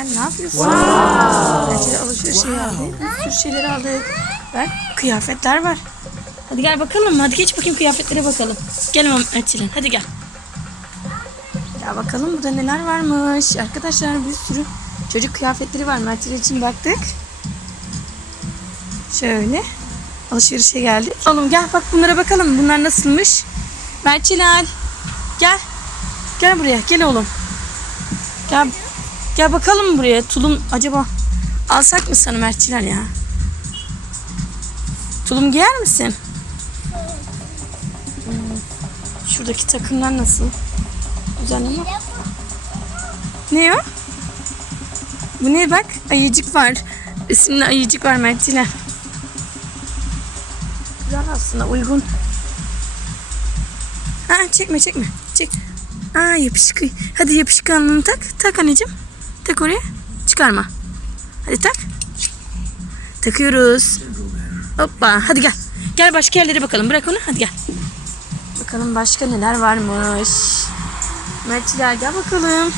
Mertçiler ne yapıyorsun? Mertçiler alışveriş şey aldı. Bir sürü şeyler aldık. Bak kıyafetler var. Hadi gel bakalım. Hadi geç bakayım kıyafetlere bakalım. Gel Mertçiler. Hadi gel. Ya bakalım burada neler varmış. Arkadaşlar bir sürü çocuk kıyafetleri var. Mertçiler için baktık. Şöyle alışverişe geldik. Oğlum gel bak bunlara bakalım. Bunlar nasılmış? Mertçiler gel. Gel buraya. Gel oğlum. Gel. Gel bakalım buraya. Tulum acaba alsak mı sana Mertçiler ya? Tulum giyer misin? Hmm, Şuradaki takımlar nasıl? Güzel ama. Ne o? Bu ne bak? Ayıcık var. İsimli ayıcık var Mertçiler. Güzel aslında uygun. Ha çekme çekme. Çek. Aa yapışık. Hadi yapışkanlığını tak. Tak anneciğim. Tak oraya. Çıkarma. Hadi tak. Takıyoruz. Hoppa. Hadi gel. Gel başka yerlere bakalım. Bırak onu. Hadi gel. Bakalım başka neler varmış. Mertçiler gel bakalım.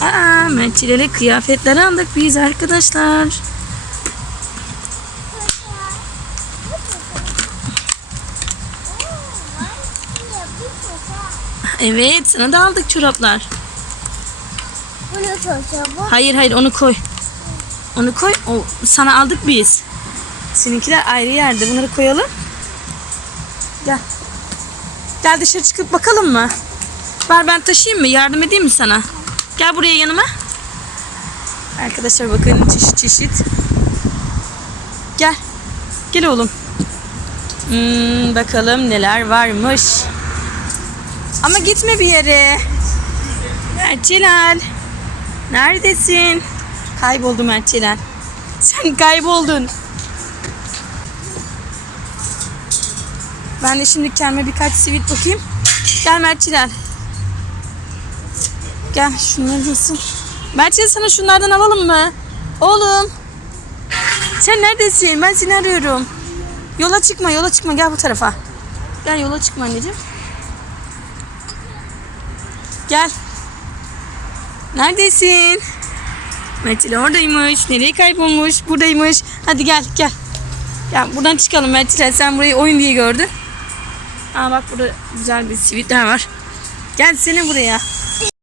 Aa, Mertçilere kıyafetler aldık biz arkadaşlar. Evet sana da aldık çoraplar. Hayır hayır onu koy. Onu koy. O sana aldık biz. Seninkiler ayrı yerde. Bunları koyalım. Gel. Gel dışarı çıkıp bakalım mı? Ver ben taşıyayım mı? Yardım edeyim mi sana? Gel buraya yanıma. Arkadaşlar bakın çeşit çeşit. Gel. Gel oğlum. Hmm, bakalım neler varmış. Ama gitme bir yere. Celal. Neredesin? Kayboldum Erçelen. Sen kayboldun. Ben de şimdi kendime birkaç sivit bakayım. Gel Mertçiler. Gel şunları nasıl? Mertçiler sana şunlardan alalım mı? Oğlum. Sen neredesin? Ben seni arıyorum. Yola çıkma yola çıkma gel bu tarafa. Gel yola çıkma anneciğim. Gel. Neredesin? Mertile oradaymış. Nereye kaybolmuş? Buradaymış. Hadi gel gel. Gel buradan çıkalım Mertile. Sen burayı oyun diye gördün. Aa bak burada güzel bir sivitler var. Gel seni buraya.